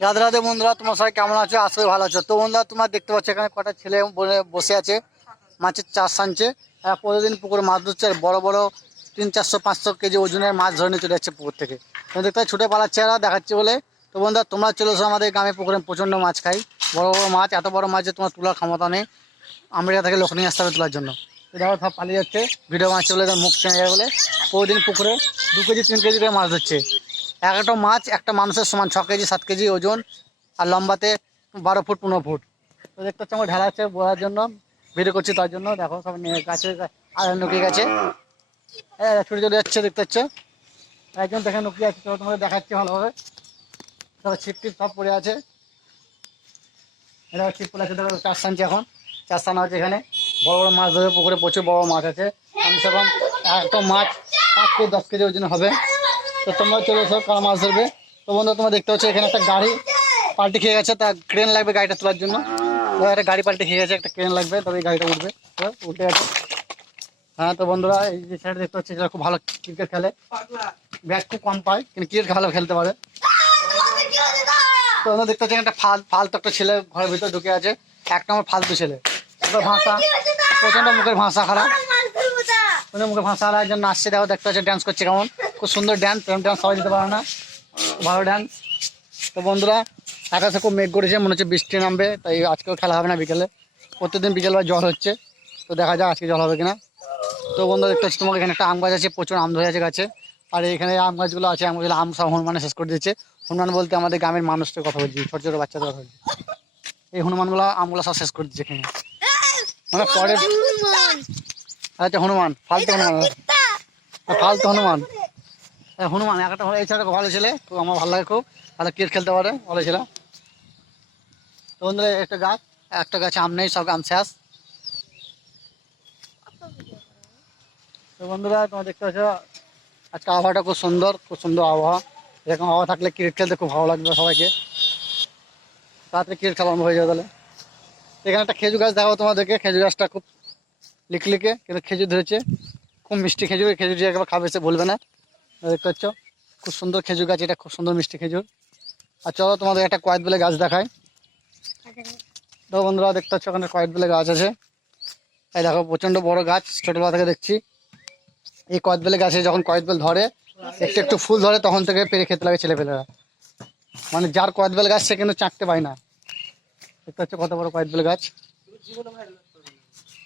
রাধে রাধে বন্ধুরা, তোমার সবাই কেমন আছো? আসলে ভালো আছো তো বন্ধুরা। তোমার দেখতে পাচ্ছ এখানে কটা ছেলে বসে আছে, মাছের চাষ আনছে। প্রতিদিন পুকুরে মাছ ধরছে, আর বড় বড় 300-400-500 কেজি ওজনের মাছ ধরে নিয়ে চলে যাচ্ছে পুকুর থেকে। তুমি দেখতে ছুটে পালাচ্ছে এরা দেখাচ্ছে বলে। তো বন্ধুরা তোমরা চলে এসো, আমাদের গ্রামে পুকুরে প্রচণ্ড মাছ খাই, বড় বড় মাছ। এত বড় মাছ যে তোমার তোলার ক্ষমতা নেই, আমেরিকা থেকে লোক নিয়ে আসতে হবে তোলার জন্য। তো দেখো সব পালিয়ে যাচ্ছে, ভিডিও মাছ চলে মুখ চেনে যায় বলে। প্রতিদিন পুকুরে 2 কেজি 3 কেজি করে মাছ ধরছে। এক একটা মাছ একটা মানুষের সমান, 6 কেজি 7 কেজি ওজন, আর লম্বাতে 12 ফুট 15 ফুট। তো দেখতে হচ্ছে আমার ঢালা আছে বলার জন্য, ভিডিও করছি তার জন্য। দেখো সব গাছে আর নুকিয়ে গেছে, ছুটে চলে যাচ্ছে দেখতে হচ্ছে। একজন দেখে নুকিয়ে আছে, তো তোমাকে দেখাচ্ছি ভালোভাবে। তবে ছিপ টিপ সব পড়ে আছে, এটা ছিপ পড়ে আছে। দেখো চাষ টানছে এখন, চাষ টানা হচ্ছে এখানে। বড় বড় মাছ ধরে পুকুরে, প্রচুর বড় মাছ আছে। কমসে কম একটা মাছ 5 কেজি 10 কেজি ওজন হবে। তো তোমরা চলে এসো কারা মাছ ধরবে। তো বন্ধু তোমরা দেখতে পাচ্ছ এখানে একটা গাড়ি পাল্টি খেয়ে গেছে, তা ক্রেন লাগবে গাড়িটা তোলার জন্য। একটা গাড়ি পাল্টি খেয়ে গেছে, একটা ক্রেন লাগবে, তবে এই গাড়িটা উঠবে। তো উঠে গেছে। হ্যাঁ তো বন্ধুরা এই যে সাইড দেখতে পাচ্ছি, যারা খুব ভালো ক্রিকেট খেলে, ব্যাট খুব কম পায় কিন্তু ক্রিকেট ভালো খেলতে পারে। তো আমরা দেখতে পাচ্ছি একটা ফালতু একটা ছেলে ঘরের ভিতরে ঢুকে আছে, এক নম্বর ফালতু ছেলে। ভাষা প্রচন্ড, মুখের ভাষা খারাপ, মুখে ভাষা খারাপ। একজন নাচছে, দেখো দেখতে পাচ্ছে ড্যান্স করছে কেমন, খুব সুন্দর ড্যান্স। ড্যান্স সবাই দিতে পারে না, ভালো ড্যান্স। তো বন্ধুরা আকাশে খুব মেঘ করেছে, মনে হচ্ছে বৃষ্টি নামবে, তাই আজকেও খেলা হবে না বিকেলে। প্রত্যেকদিন বিকেলবেলা জল হচ্ছে, তো দেখা যাক আজকে জল হবে কিনা। তো বন্ধুরা দেখতে পাচ্ছি তোমার এখানে একটা আম গাছ আছে, প্রচুর আম ধরে আছে গাছে। আর এখানে আম গাছগুলো আছে, আম গাছগুলো আম সব হনুমানে শেষ করে দিচ্ছে। হনুমান বলতে আমাদের গ্রামের মানুষদের কথা বলছি, ছোটো ছোটো বাচ্চাদের কথা বলছি। এই হনুমানগুলো আমগুলো সব শেষ করে দিচ্ছে এখানে, মানে পরে। আচ্ছা হনুমান, ফালতু হনুমান, ফালতু হনুমান। হনুমান একটা এই ছেলে ভালো ছেলে, খুব আমার ভালো লাগে, খুব ভালো ক্রিকেট খেলতে পারে, ভালো ছেলে। তো বন্ধুরা একটা গাছে আম নেই, সব আম শেষ। তো বন্ধুরা তোমরা দেখতে পাচ্ছ আজকে আবহাওয়াটা খুব সুন্দর, খুব সুন্দর আবহাওয়া। এরকম আবহাওয়া থাকলে ক্রিকেট খেলতে খুব ভালো লাগবে সবাইকে। তাড়াতাড়ি ক্রিকেট খেলা আরম্ভ হয়ে যাবে তাহলে। এখানে একটা খেজুর গাছ দেখাবো তোমাদেরকে, খেজুর গাছটা খুব লিকলিকে কিন্তু খেজুর ধরেছে, খুব মিষ্টি খেজুর। খেজুর যে একবার খাবে সে বলবে না। দেখতে পাচ্ছ খুব সুন্দর খেজুর গাছ, এটা খুব সুন্দর মিষ্টি খেজুর। আর চলো তোমাদের একটা কয়েদ বেলে গাছ দেখায়। তো বন্ধুরা দেখতে পাচ্ছ ওখানে কয়েদ বেলে গাছ আছে, এই দেখো প্রচন্ড বড় গাছ, ছোটবেলা থেকে দেখছি। এই কয়েদ বেলে গাছে যখন কয়েদ বেল ধরে, একটু একটু ফুল ধরে, তখন থেকে পেরে খেতে লাগে ছেলেপেলেরা। মানে যার কয়েদ বেল গাছ সে কিন্তু চাকতে পায় না। দেখতে পাচ্ছ কত বড় কয়েদ বেল গাছ।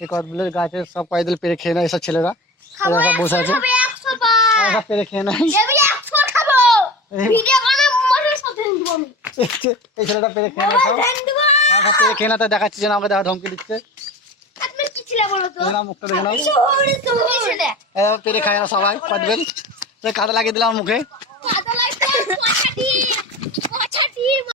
এই কয়েদ বেলের গাছে সব কয়েদ বেল পেরে খেয়ে নেয় এসব ছেলেরা, সব বসে আছে, সব পেরে খেয়ে নেয়। এই ছেলেটা পেরে খেয়ে নেয়, সব পেরে খেয়ে না, তা দেখাচ্ছি যে আমাকে দেখা ধমকি দিচ্ছে। মুখটা দেখে নাও, পেরে খায় না সবাই কয়েদ বেল। কাদা লাগিয়ে দিলাম মুখে।